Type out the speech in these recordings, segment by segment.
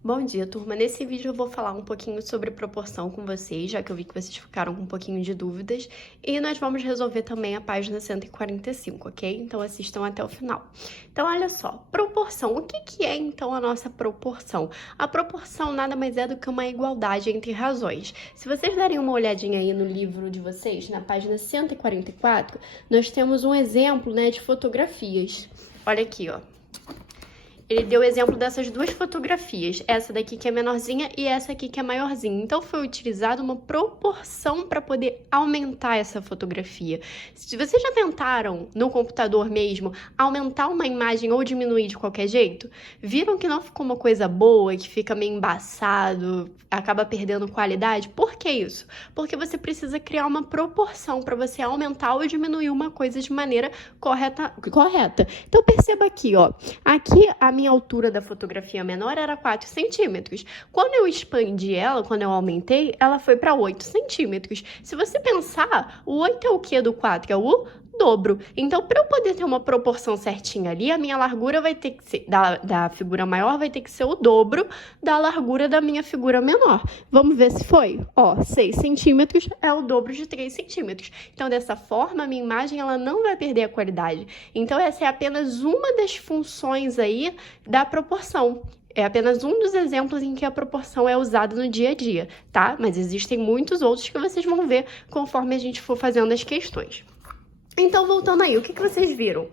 Bom dia, turma. Nesse vídeo eu vou falar um pouquinho sobre proporção com vocês, já que eu vi que vocês ficaram com um pouquinho de dúvidas, e nós vamos resolver também a página 145, ok? Então assistam até o final. Então, olha só, proporção. O que é, então, a nossa proporção? A proporção nada mais é do que uma igualdade entre razões. Se vocês derem uma olhadinha aí no livro de vocês, na página 144, nós temos um exemplo, né, de fotografias. Olha aqui, ó. Ele deu o exemplo dessas duas fotografias, essa daqui que é menorzinha e essa aqui que é maiorzinha. Então, foi utilizada uma proporção para poder aumentar essa fotografia. Se vocês já tentaram, no computador mesmo, aumentar uma imagem ou diminuir de qualquer jeito, viram que não ficou uma coisa boa, que fica meio embaçado, acaba perdendo qualidade? Por que isso? Porque você precisa criar uma proporção para você aumentar ou diminuir uma coisa de maneira correta. Então, perceba aqui, ó. Aqui, a minha altura da fotografia menor era 4 centímetros. Quando eu expandi ela, quando eu aumentei, ela foi para 8 centímetros. Se você pensar, o 8 é o que do 4? É o dobro. Então, para eu poder ter uma proporção certinha ali, a minha largura vai ter que ser, da figura maior vai ter que ser o dobro da largura da minha figura menor. Vamos ver se foi? Ó, 6 centímetros é o dobro de 3 centímetros. Então, dessa forma, a minha imagem ela não vai perder a qualidade. Então, essa é apenas uma das funções aí da proporção. É apenas um dos exemplos em que a proporção é usada no dia a dia, tá? Mas existem muitos outros que vocês vão ver conforme a gente for fazendo as questões. Então, voltando aí, o que vocês viram?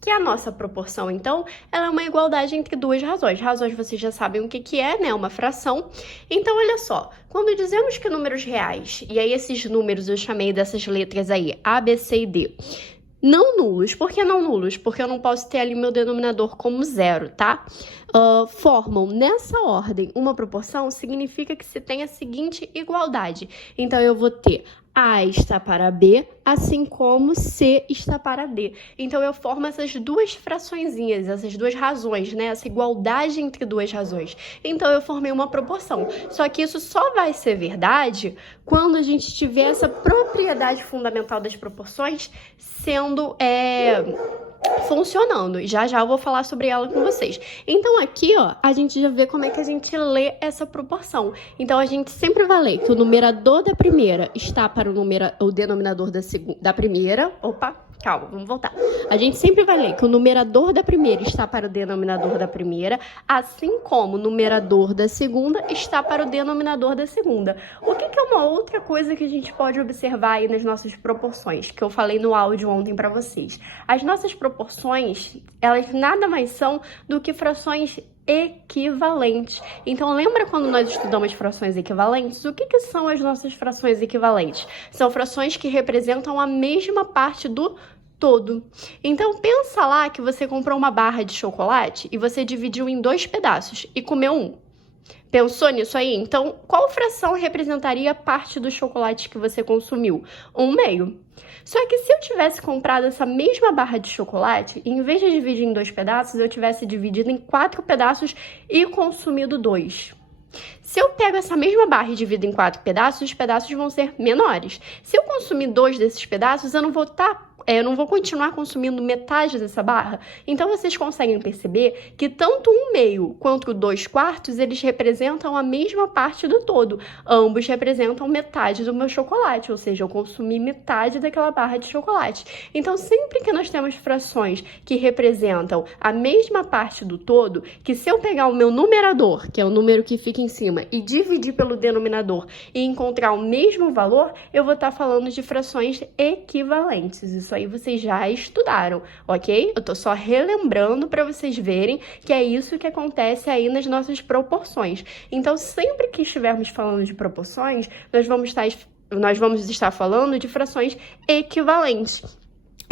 Que a nossa proporção, então, ela é uma igualdade entre duas razões. Razões vocês já sabem o que é, né? Uma fração. Então, olha só, quando dizemos que números reais, e aí esses números eu chamei dessas letras aí, A, B, C e D, não nulos. Por que não nulos? Porque eu não posso ter ali meu denominador como zero, tá? Formam nessa ordem uma proporção, significa que se tem a seguinte igualdade. Então, eu vou ter A está para B, assim como C está para D. Então, eu formo essas duas fraçõezinhas, essas duas razões, né? Essa igualdade entre duas razões. Então, eu formei uma proporção. Só que isso só vai ser verdade quando a gente tiver essa propriedade fundamental das proporções sendo funcionando. E já eu vou falar sobre ela com vocês. Então, aqui, ó, a gente já vê como é que a gente lê essa proporção. Então, a gente sempre vai ler que o numerador da primeira está para o denominador da primeira. Opa, calma, vamos voltar. A gente sempre vai ler que o numerador da primeira está para o denominador da primeira, assim como o numerador da segunda está para o denominador da segunda. O que é uma outra coisa que a gente pode observar aí nas nossas proporções, que eu falei no áudio ontem para vocês? As nossas proporções, elas nada mais são do que frações equivalentes. Então, lembra quando nós estudamos frações equivalentes? O que são as nossas frações equivalentes? São frações que representam a mesma parte do todo. Então, pensa lá que você comprou uma barra de chocolate e você dividiu em 2 pedaços e comeu um. Pensou nisso aí? Então, qual fração representaria a parte do chocolate que você consumiu? 1/2. Só que se eu tivesse comprado essa mesma barra de chocolate, e em vez de dividir em 2 pedaços, eu tivesse dividido em 4 pedaços e consumido 2. Se eu pego essa mesma barra e divido em 4 pedaços, os pedaços vão ser menores. Se eu consumir 2 desses pedaços, eu não vou continuar consumindo metade dessa barra. Então, vocês conseguem perceber que tanto 1/2 quanto 2/4, eles representam a mesma parte do todo. Ambos representam metade do meu chocolate, ou seja, eu consumi metade daquela barra de chocolate. Então, sempre que nós temos frações que representam a mesma parte do todo, que se eu pegar o meu numerador, que é o número que fica em cima, e dividir pelo denominador e encontrar o mesmo valor, eu vou estar falando de frações equivalentes. Isso aí vocês já estudaram, ok? Eu tô só relembrando para vocês verem que é isso que acontece aí nas nossas proporções. Então, sempre que estivermos falando de proporções, nós vamos estar falando de frações equivalentes.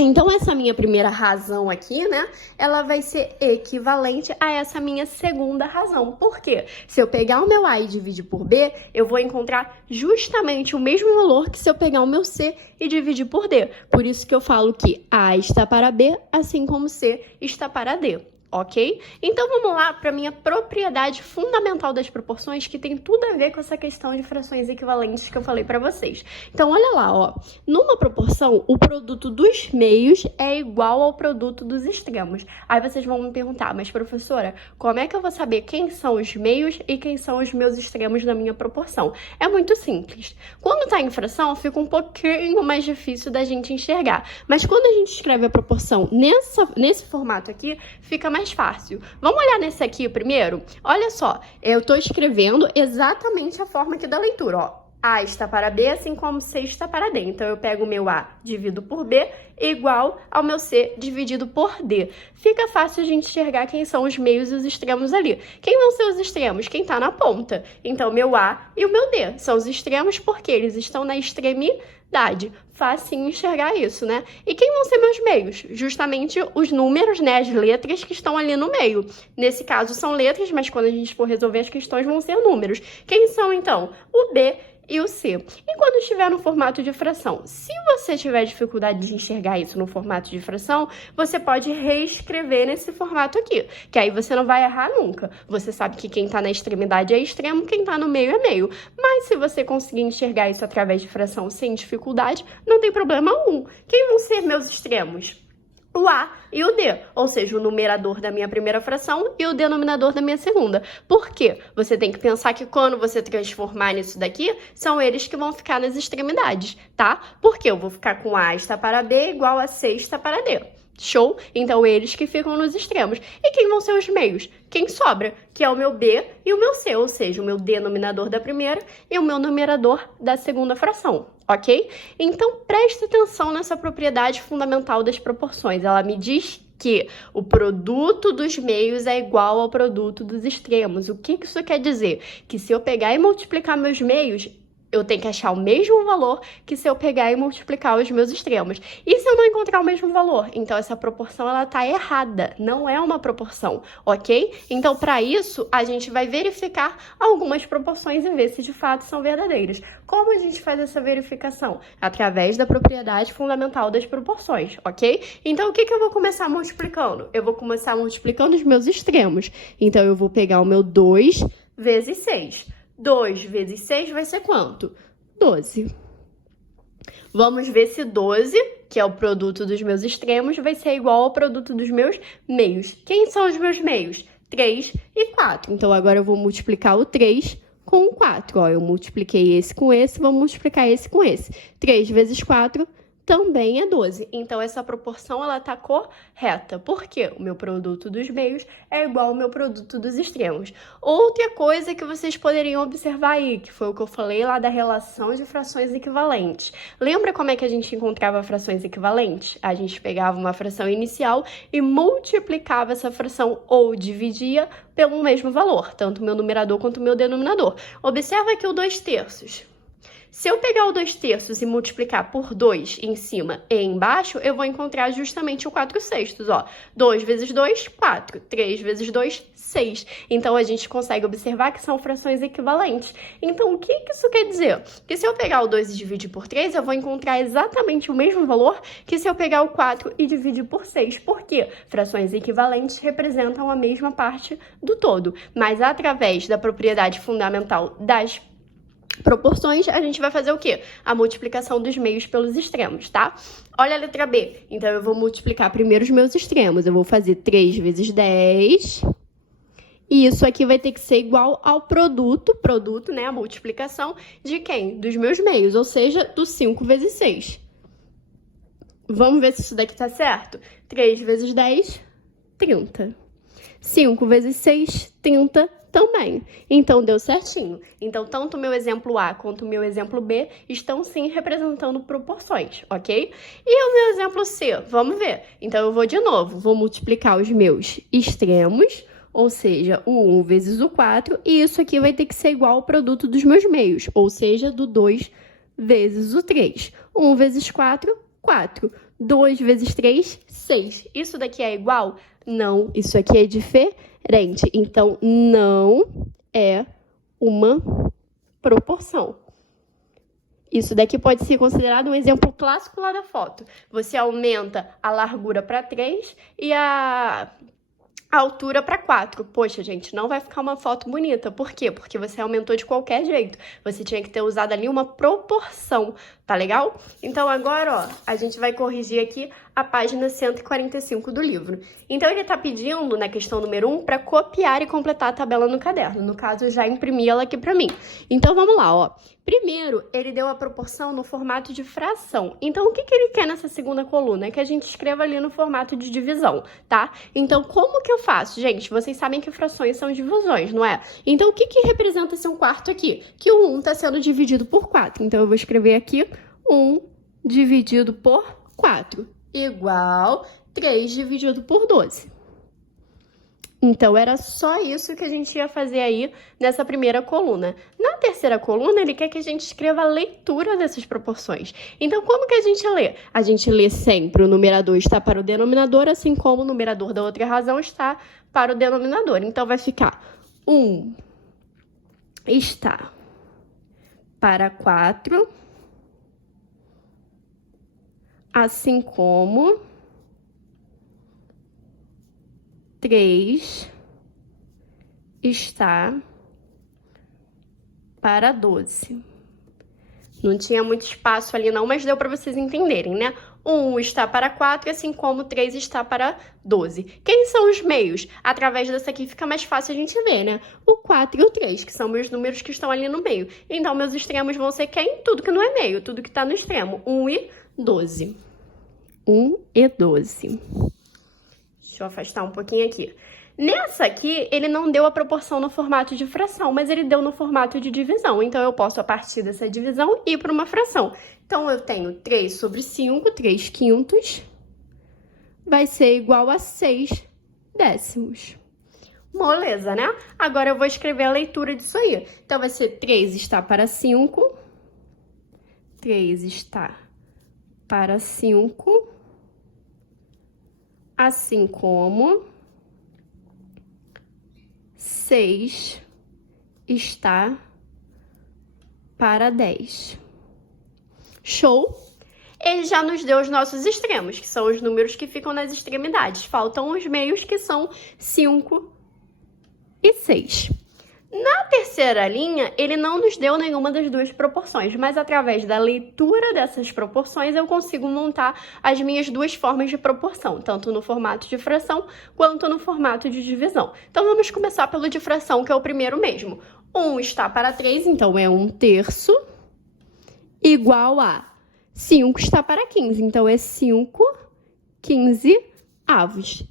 Então, essa minha primeira razão aqui, né, ela vai ser equivalente a essa minha segunda razão. Por quê? Se eu pegar o meu A e dividir por B, eu vou encontrar justamente o mesmo valor que se eu pegar o meu C e dividir por D. Por isso que eu falo que A está para B, assim como C está para D. ok? Então vamos lá para a minha propriedade fundamental das proporções, que tem tudo a ver com essa questão de frações equivalentes que eu falei para vocês. Então olha lá, ó, numa proporção, o produto dos meios é igual ao produto dos extremos. Aí vocês vão me perguntar, mas professora, como é que eu vou saber quem são os meios e quem são os meus extremos na minha proporção? É muito simples. Quando está em fração, fica um pouquinho mais difícil da gente enxergar, mas quando a gente escreve a proporção nesse formato aqui, fica mais fácil. Vamos olhar nesse aqui primeiro? Olha só, eu estou escrevendo exatamente a forma aqui da leitura, ó. A está para B, assim como C está para D. Então, eu pego o meu A, divido por B, igual ao meu C dividido por D. Fica fácil a gente enxergar quem são os meios e os extremos ali. Quem vão ser os extremos? Quem está na ponta. Então, meu A e o meu D são os extremos porque eles estão na extremidade. Facinho enxergar isso, né? E quem vão ser meus meios? Justamente os números, né? As letras que estão ali no meio. Nesse caso, são letras, mas quando a gente for resolver as questões, vão ser números. Quem são, então? O B e o C. E quando estiver no formato de fração? Se você tiver dificuldade de enxergar isso no formato de fração, você pode reescrever nesse formato aqui, que aí você não vai errar nunca. Você sabe que quem está na extremidade é extremo, quem está no meio é meio. Mas se você conseguir enxergar isso através de fração sem dificuldade, não tem problema algum. Quem vão ser meus extremos? O A e o D, ou seja, o numerador da minha primeira fração e o denominador da minha segunda. Por quê? Você tem que pensar que quando você transformar nisso daqui, são eles que vão ficar nas extremidades, tá? Porque eu vou ficar com A está para B igual a C está para D. Show? Então, eles que ficam nos extremos. E quem vão ser os meios? Quem sobra? Que é o meu B e o meu C, ou seja, o meu denominador da primeira e o meu numerador da segunda fração, ok? Então, preste atenção nessa propriedade fundamental das proporções. Ela me diz que o produto dos meios é igual ao produto dos extremos. O que isso quer dizer? Que se eu pegar e multiplicar meus meios, eu tenho que achar o mesmo valor que se eu pegar e multiplicar os meus extremos. E se eu não encontrar o mesmo valor? Então, essa proporção, ela tá errada. Não é uma proporção, ok? Então, para isso, a gente vai verificar algumas proporções e ver se de fato são verdadeiras. Como a gente faz essa verificação? Através da propriedade fundamental das proporções, ok? Então, o que eu vou começar multiplicando? Eu vou começar multiplicando os meus extremos. Então, eu vou pegar o meu 2 vezes 6. 2 vezes 6 vai ser quanto? 12. Vamos ver se 12, que é o produto dos meus extremos, vai ser igual ao produto dos meus meios. Quem são os meus meios? 3 e 4. Então, agora eu vou multiplicar o 3 com o 4. Ó, eu multipliquei esse com esse, vou multiplicar esse com esse. 3 vezes 4 também é 12. Então, essa proporção, ela tá correta. Por quê? O meu produto dos meios é igual ao meu produto dos extremos. Outra coisa que vocês poderiam observar aí, que foi o que eu falei lá da relação de frações equivalentes. Lembra como é que a gente encontrava frações equivalentes? A gente pegava uma fração inicial e multiplicava essa fração ou dividia pelo mesmo valor, tanto o meu numerador quanto o meu denominador. Observa aqui o 2/3. Se eu pegar o 2/3 e multiplicar por 2 em cima e embaixo, eu vou encontrar justamente o 4/6, ó. 2 vezes 2, 4. 3 vezes 2, 6. Então, a gente consegue observar que são frações equivalentes. Então, o que isso quer dizer? Que se eu pegar o 2 e dividir por 3, eu vou encontrar exatamente o mesmo valor que se eu pegar o 4 e dividir por 6. Por quê? Frações equivalentes representam a mesma parte do todo. Mas, através da propriedade fundamental das proporções, a gente vai fazer o quê? A multiplicação dos meios pelos extremos, tá? Olha a letra B. Então, eu vou multiplicar primeiro os meus extremos. Eu vou fazer 3 vezes 10. E isso aqui vai ter que ser igual ao produto, né? A multiplicação de quem? Dos meus meios, ou seja, do 5 vezes 6. Vamos ver se isso daqui tá certo? 3 vezes 10, 30. 5 vezes 6, 30 também. Então, deu certinho. Então, tanto o meu exemplo A quanto o meu exemplo B estão, sim, representando proporções, ok? E o meu exemplo C? Vamos ver. Então, eu vou de novo. Vou multiplicar os meus extremos, ou seja, o 1 vezes o 4, e isso aqui vai ter que ser igual ao produto dos meus meios, ou seja, do 2 vezes o 3. 1 vezes 4, 4. 2 vezes 3, 6. Isso daqui é igual? Não, isso aqui é diferente. Então, não é uma proporção. Isso daqui pode ser considerado um exemplo clássico lá da foto. Você aumenta a largura para 3 e a a altura para 4. Poxa, gente, não vai ficar uma foto bonita. Por quê? Porque você aumentou de qualquer jeito. Você tinha que ter usado ali uma proporção, tá legal? Então agora, ó, a gente vai corrigir aqui a página 145 do livro. Então ele tá pedindo, na questão número 1, para copiar e completar a tabela no caderno. No caso, eu já imprimi ela aqui para mim. Então vamos lá, ó. Primeiro, ele deu a proporção no formato de fração. Então, o que ele quer nessa segunda coluna? É que a gente escreva ali no formato de divisão, tá? Então, como que eu faço? Gente, vocês sabem que frações são divisões, não é? Então, o que representa ser um quarto aqui? Que o 1 está sendo dividido por 4. Então, eu vou escrever aqui 1 dividido por 4 igual 3 dividido por 12. Então, era só isso que a gente ia fazer aí nessa primeira coluna. Na terceira coluna, ele quer que a gente escreva a leitura dessas proporções. Então, como que a gente lê? A gente lê sempre o numerador está para o denominador, assim como o numerador da outra razão está para o denominador. Então, vai ficar 1 está para 4, assim como 3 está para 12. Não tinha muito espaço ali não, mas deu para vocês entenderem, né? 1 está para 4, assim como 3 está para 12. Quem são os meios? Através dessa aqui fica mais fácil a gente ver, né? O 4 e o 3, que são meus números que estão ali no meio. Então, meus extremos vão ser quem? Tudo que não é meio, tudo que está no extremo. 1 e 12. 1 e 12. Deixa eu afastar um pouquinho aqui. Nessa aqui, ele não deu a proporção no formato de fração, mas ele deu no formato de divisão. Então, eu posso, a partir dessa divisão, ir para uma fração. Então, eu tenho 3 sobre 5, 3 quintos, vai ser igual a 6 décimos. Moleza, né? Agora, eu vou escrever a leitura disso aí. Então, vai ser 3 está para 5, 3 está para 5, assim como 6 está para 10. Show? Ele já nos deu os nossos extremos, que são os números que ficam nas extremidades. Faltam os meios, que são 5 e 6. Na terceira linha, ele não nos deu nenhuma das duas proporções, mas através da leitura dessas proporções eu consigo montar as minhas duas formas de proporção, tanto no formato de fração quanto no formato de divisão. Então vamos começar pelo de fração, que é o primeiro mesmo. 1 está para 3, então é 1/3, igual a 5 está para 15, então é 5/15,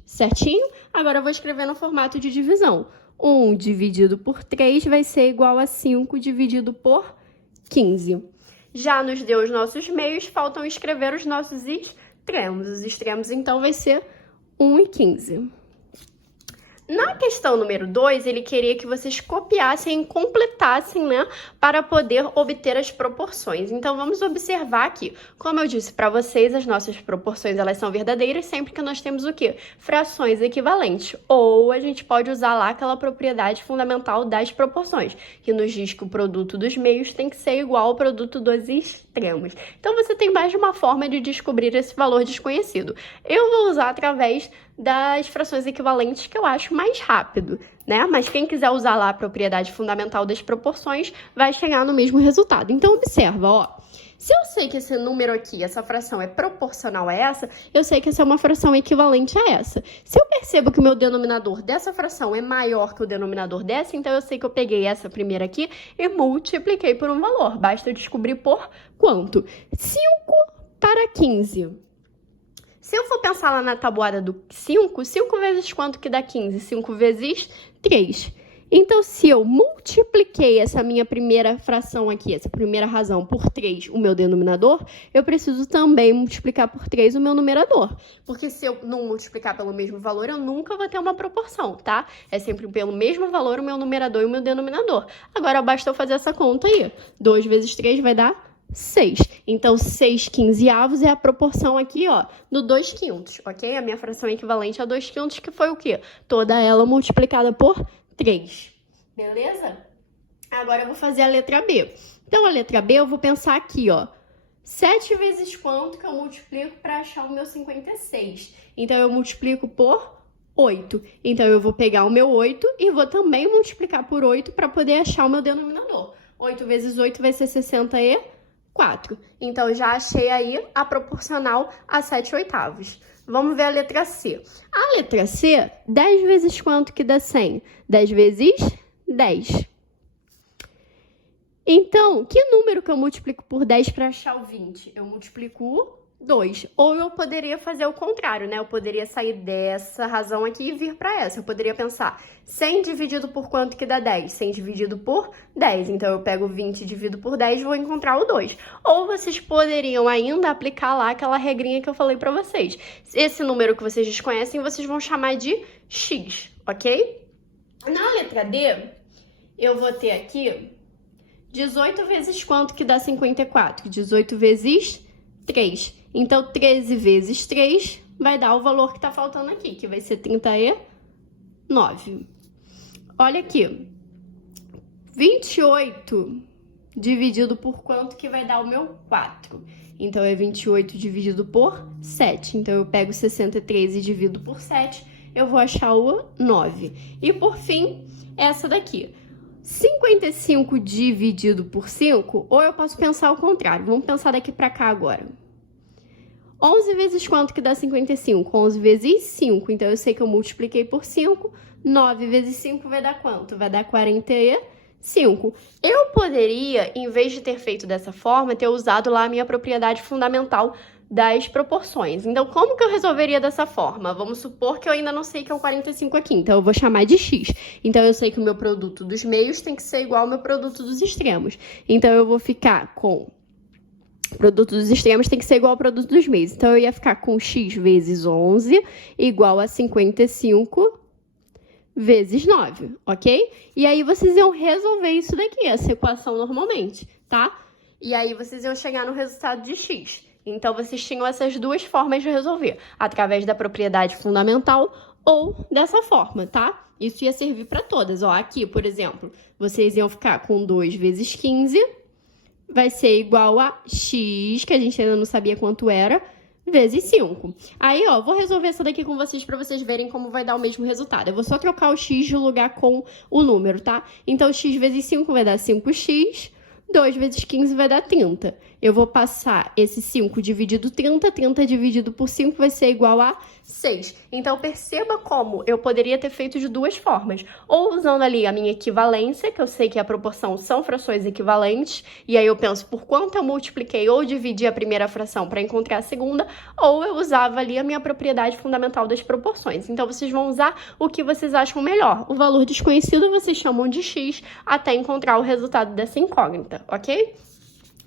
certinho? Agora eu vou escrever no formato de divisão. 1 dividido por 3 vai ser igual a 5 dividido por 15. Já nos deu os nossos meios, faltam escrever os nossos extremos. Os extremos, então, vai ser 1 e 15. Na questão número 2, ele queria que vocês copiassem e completassem, né, para poder obter as proporções. Então, vamos observar aqui. Como eu disse para vocês, as nossas proporções, elas são verdadeiras sempre que nós temos o quê? Frações equivalentes. Ou a gente pode usar lá aquela propriedade fundamental das proporções, que nos diz que o produto dos meios tem que ser igual ao produto dos extremos. Então, você tem mais de uma forma de descobrir esse valor desconhecido. Eu vou usar através das frações equivalentes, que eu acho mais rápido, né? Mas quem quiser usar lá a propriedade fundamental das proporções, vai chegar no mesmo resultado. Então, observa, ó. Se eu sei que esse número aqui, essa fração é proporcional a essa, eu sei que essa é uma fração equivalente a essa. Se eu percebo que o meu denominador dessa fração é maior que o denominador dessa, então eu sei que eu peguei essa primeira aqui e multipliquei por um valor. Basta eu descobrir por quanto? 5 para 15. Se eu for pensar lá na tabuada do 5, 5 vezes quanto que dá 15? 5 vezes 3. Então, se eu multipliquei essa minha primeira fração aqui, essa primeira razão, por 3, o meu denominador, eu preciso também multiplicar por 3 o meu numerador. Porque se eu não multiplicar pelo mesmo valor, eu nunca vou ter uma proporção, tá? É sempre pelo mesmo valor o meu numerador e o meu denominador. Agora, basta eu fazer essa conta aí. 2 vezes 3 vai dar 6. Então, 6 quinzeavos é a proporção aqui, ó, do 2 quintos, ok? A minha fração é equivalente a 2 quintos, que foi o quê? Toda ela multiplicada por 3. Beleza? Agora eu vou fazer a letra B. Então, a letra B eu vou pensar aqui, ó. 7 vezes quanto que eu multiplico para achar o meu 56? Então, eu multiplico por 8. Então, eu vou pegar o meu 8 e vou também multiplicar por 8 para poder achar o meu denominador. 8 vezes 8 vai ser 64. Então, já achei aí a proporcional a 7/8. Vamos ver a letra C. A letra C, 10 vezes quanto que dá 100? 10 vezes 10. Então, que número que eu multiplico por 10 para achar o 20? Eu multiplico 2. Ou eu poderia fazer o contrário, né? Eu poderia sair dessa razão aqui e vir para essa. Eu poderia pensar 100 dividido por quanto que dá 10? 100 dividido por 10. Então, eu pego 20 e divido por 10 e vou encontrar o 2. Ou vocês poderiam ainda aplicar lá aquela regrinha que eu falei para vocês. Esse número que vocês desconhecem, vocês vão chamar de x, ok? Na letra D, eu vou ter aqui 18 vezes quanto que dá 54? 18 vezes 3. Então, 13 vezes 3 vai dar o valor que está faltando aqui, que vai ser 39. Olha aqui. 28 dividido por quanto que vai dar o meu 4? Então, é 28 dividido por 7. Então, eu pego 63 e divido por 7. Eu vou achar o 9. E, por fim, essa daqui. 55 dividido por 5, ou eu posso pensar o contrário. Vamos pensar daqui para cá agora. 11 vezes quanto que dá 55? 11 vezes 5. Então, eu sei que eu multipliquei por 5. 9 vezes 5 vai dar quanto? Vai dar 45. Eu poderia, em vez de ter feito dessa forma, ter usado lá a minha propriedade fundamental das proporções. Então, como que eu resolveria dessa forma? Vamos supor que eu ainda não sei que é o 45 aqui, então eu vou chamar de x. Então, eu sei que o meu produto dos meios tem que ser igual ao meu produto dos extremos. Então, eu vou ficar com... O produto dos extremos tem que ser igual ao produto dos meios. Então, eu ia ficar com x vezes 11 igual a 55 vezes 9, ok? E aí, vocês iam resolver isso daqui, essa equação normalmente, tá? E aí, vocês iam chegar no resultado de x. Então, vocês tinham essas duas formas de resolver, através da propriedade fundamental ou dessa forma, tá? Isso ia servir para todas. Ó, aqui, por exemplo, vocês iam ficar com 2 vezes 15, vai ser igual a x, que a gente ainda não sabia quanto era, vezes 5. Aí, ó, vou resolver essa daqui com vocês para vocês verem como vai dar o mesmo resultado. Eu vou só trocar o x de lugar com o número, tá? Então, x vezes 5 vai dar 5x. 2 vezes 15 vai dar 30. Eu vou passar esse 5 dividido 30. 30 dividido por 5 vai ser igual a 6. Então, perceba como eu poderia ter feito de duas formas. Ou usando ali a minha equivalência, que eu sei que a proporção são frações equivalentes, e aí eu penso por quanto eu multipliquei ou dividi a primeira fração para encontrar a segunda, ou eu usava ali a minha propriedade fundamental das proporções. Então, vocês vão usar o que vocês acham melhor. O valor desconhecido vocês chamam de x até encontrar o resultado dessa incógnita, ok?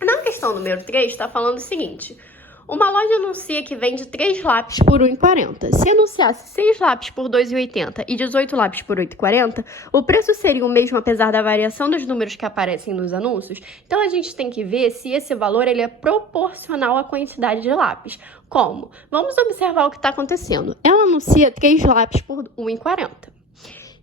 Na questão número 3, está falando o seguinte: uma loja anuncia que vende 3 lápis por R$ 1,40. Se anunciasse 6 lápis por R$ 2,80 e 18 lápis por R$ 8,40, o preço seria o mesmo apesar da variação dos números que aparecem nos anúncios? Então, a gente tem que ver se esse valor ele é proporcional à quantidade de lápis. Como? Vamos observar o que está acontecendo. Ela anuncia 3 lápis por R$ 1,40.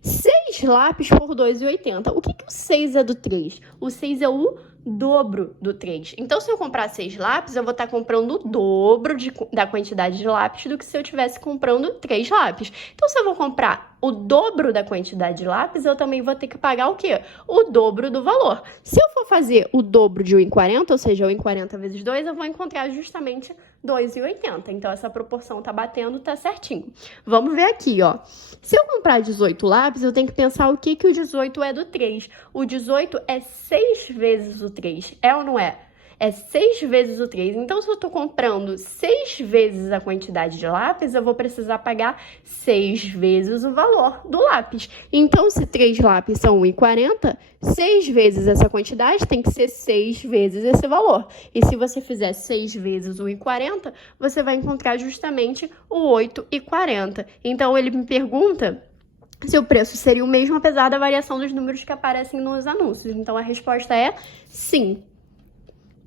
6 lápis por R$ 2,80. O que o 6 é do 3? O 6 é o dobro do 3. Então, se eu comprar 6 lápis, eu vou estar comprando o dobro da quantidade de lápis do que se eu estivesse comprando 3 lápis. Então, se eu vou comprar o dobro da quantidade de lápis, eu também vou ter que pagar o quê? O dobro do valor. Se eu for fazer o dobro de 1,40, ou seja, 1,40 vezes 2, eu vou encontrar justamente 2,80. Então, essa proporção tá batendo, tá certinho. Vamos ver aqui, ó. Se eu comprar 18 lápis, eu tenho que pensar o que o 18 é do 3. O 18 é 6 vezes o 3. É ou não é? É 6 vezes o 3. Então, se eu estou comprando 6 vezes a quantidade de lápis, eu vou precisar pagar 6 vezes o valor do lápis. Então, se 3 lápis são 1,40, 6 vezes essa quantidade tem que ser 6 vezes esse valor. E se você fizer 6 vezes 1,40, você vai encontrar justamente o 8,40. Então, ele me pergunta se o preço seria o mesmo apesar da variação dos números que aparecem nos anúncios. Então, a resposta é sim.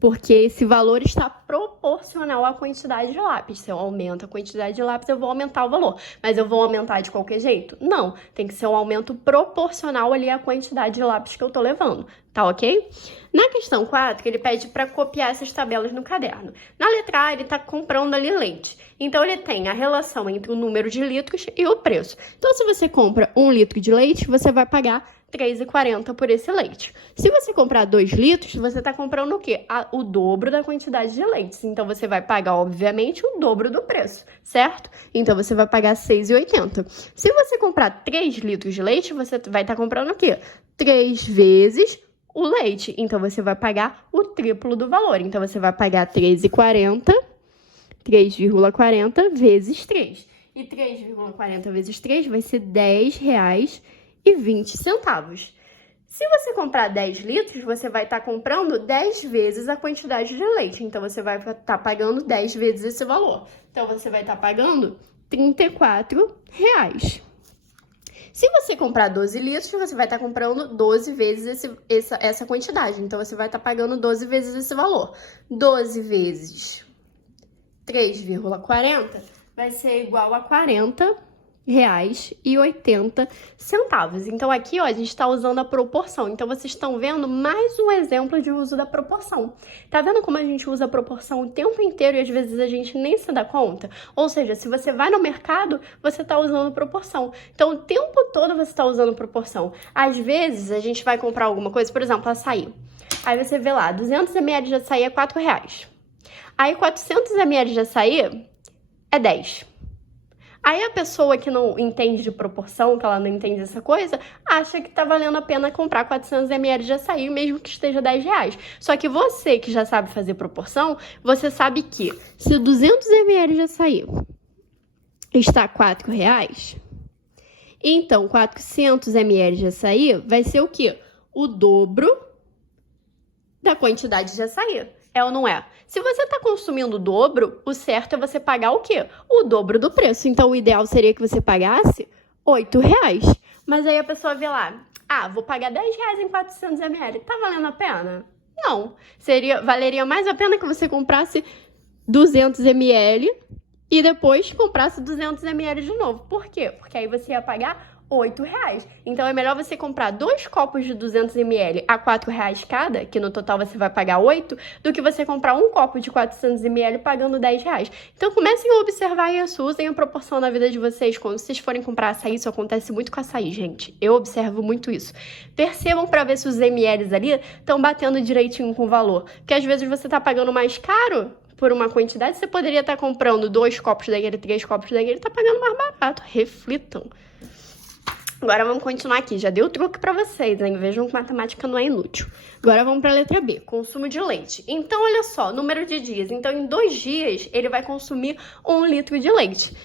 Porque esse valor está proporcional à quantidade de lápis. Se eu aumento a quantidade de lápis, eu vou aumentar o valor. Mas eu vou aumentar de qualquer jeito? Não. Tem que ser um aumento proporcional ali à quantidade de lápis que eu tô levando. Tá ok? Na questão 4, ele pede para copiar essas tabelas no caderno. Na letra A, ele está comprando ali leite. Então, ele tem a relação entre o número de litros e o preço. Então, se você compra 1 litro de leite, você vai pagar R$3,40 por esse leite. Se você comprar 2 litros, você está comprando o quê? O dobro da quantidade de leites. Então, você vai pagar, obviamente, o dobro do preço, certo? Então, você vai pagar R$6,80. Se você comprar 3 litros de leite, você vai estar comprando o quê? 3 vezes o leite. Então, você vai pagar o triplo do valor. Então, você vai pagar R$3,40 vezes 3. E 3,40 vezes 3 vai ser R$10,20. Se você comprar 10 litros, você vai estar comprando 10 vezes a quantidade de leite. Então, você vai estar pagando 10 vezes esse valor. Então, você vai estar pagando R$34. Se você comprar 12 litros, você vai estar comprando 12 vezes essa quantidade. Então, você vai estar pagando 12 vezes esse valor. 12 vezes 3,40 vai ser igual a R$40,80. Então, aqui, ó, a gente está usando a proporção. Então, vocês estão vendo mais um exemplo de uso da proporção. Tá vendo como a gente usa a proporção o tempo inteiro e às vezes a gente nem se dá conta? Ou seja, se você vai no mercado, você está usando proporção. Então, o tempo todo você está usando proporção. Às vezes, a gente vai comprar alguma coisa, por exemplo, açaí. Aí você vê lá, 200 ml de açaí é R$4. Aí, 400 ml de açaí é 10. Aí a pessoa que não entende de proporção, que ela não entende essa coisa, acha que tá valendo a pena comprar 400 ml de açaí, mesmo que esteja R$10. Só que você que já sabe fazer proporção, você sabe que se 200 ml de açaí está R$4, então 400 ml de açaí vai ser o quê? O dobro da quantidade de açaí. É ou não é? Se você está consumindo o dobro, o certo é você pagar o quê? O dobro do preço. Então, o ideal seria que você pagasse R$8. Mas aí a pessoa vê lá, vou pagar R$10 em 400 ml. Tá valendo a pena? Não. Valeria mais a pena que você comprasse 200 ml e depois comprasse 200 ml de novo. Por quê? Porque aí você ia pagar R$8. Então, é melhor você comprar 2 copos de 200 ml a R$4 cada, que no total você vai pagar 8, do que você comprar um copo de 400 ml pagando R$10. Então, comecem a observar isso, usem a proporção na vida de vocês. Quando vocês forem comprar açaí, isso acontece muito com açaí, gente. Eu observo muito isso. Percebam para ver se os ml ali estão batendo direitinho com o valor. Porque às vezes você está pagando mais caro por uma quantidade, você poderia estar comprando 2 copos daquele, 3 copos daquele, tá pagando mais barato. Reflitam. Agora vamos continuar aqui, já dei o truque para vocês, hein? Vejam que matemática não é inútil. Agora vamos para a letra B, consumo de leite. Então, olha só, número de dias. Então, em 2 dias, ele vai consumir 1 litro de leite.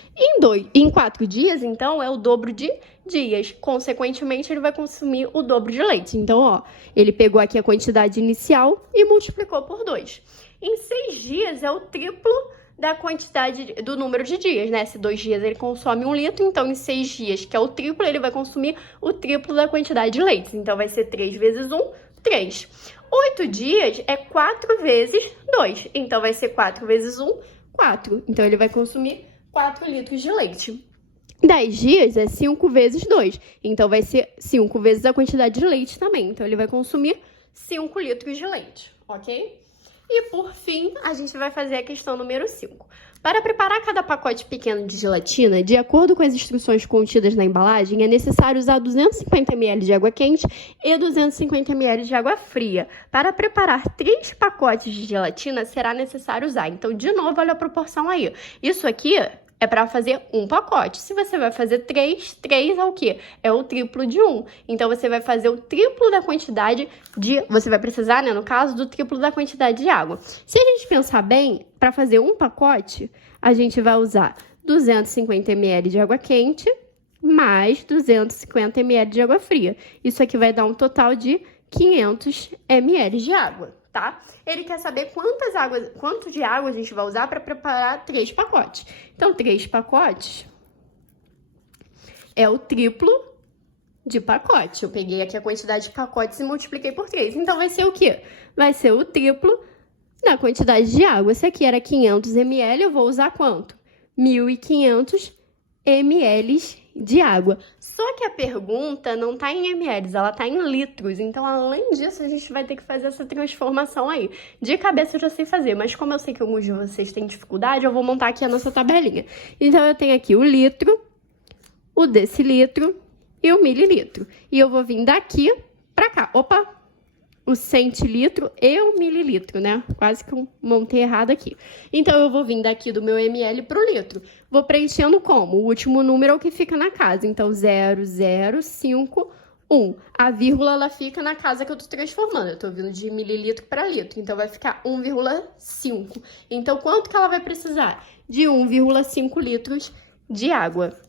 Em 4 dias, então, é o dobro de dias. Consequentemente, ele vai consumir o dobro de leite. Então, ó, ele pegou aqui a quantidade inicial e multiplicou por 2. Em 6 dias, é o triplo da quantidade do número de dias, né? Se 2 dias ele consome 1 litro, então em 6 dias, que é o triplo, ele vai consumir o triplo da quantidade de leites. Então, vai ser 3 vezes 1, 3. 8 dias é 4 vezes 2. Então, vai ser 4 vezes 1, 4. Então, ele vai consumir 4 litros de leite. 10 dias é 5 vezes 2. Então, vai ser 5 vezes a quantidade de leite também. Então, ele vai consumir 5 litros de leite, ok? E, por fim, a gente vai fazer a questão número 5. Para preparar cada pacote pequeno de gelatina, de acordo com as instruções contidas na embalagem, é necessário usar 250 ml de água quente e 250 ml de água fria. Para preparar 3 pacotes de gelatina, será necessário usar. Então, de novo, olha a proporção aí. Isso aqui é para fazer um pacote. Se você vai fazer 3 é o quê? É o triplo de 1. Então, você vai fazer o triplo da quantidade de... Você vai precisar, né, no caso, do triplo da quantidade de água. Se a gente pensar bem, para fazer um pacote, a gente vai usar 250 ml de água quente mais 250 ml de água fria. Isso aqui vai dar um total de 500 ml de água. Tá? Ele quer saber quanto de água a gente vai usar para preparar 3 pacotes. Então, 3 pacotes é o triplo de pacote. Eu peguei aqui a quantidade de pacotes e multipliquei por 3. Então, vai ser o quê? Vai ser o triplo na quantidade de água. Se aqui era 500 ml, eu vou usar quanto? 1.500 ml de água. Só que a pergunta não está em ml, ela está em litros. Então, além disso, a gente vai ter que fazer essa transformação aí. De cabeça eu já sei fazer, mas como eu sei que alguns de vocês têm dificuldade, eu vou montar aqui a nossa tabelinha. Então, eu tenho aqui o litro, o decilitro e o mililitro. E eu vou vir daqui para cá. Opa! O centilitro e o mililitro, né? Quase que eu montei errado aqui. Então, eu vou vir daqui do meu ml para o litro. Vou preenchendo como? O último número é o que fica na casa. Então, 0,051. A vírgula, ela fica na casa que eu tô transformando. Eu tô vindo de mililitro para litro. Então, vai ficar 1,5. Então, quanto que ela vai precisar? De 1,5 litros de água.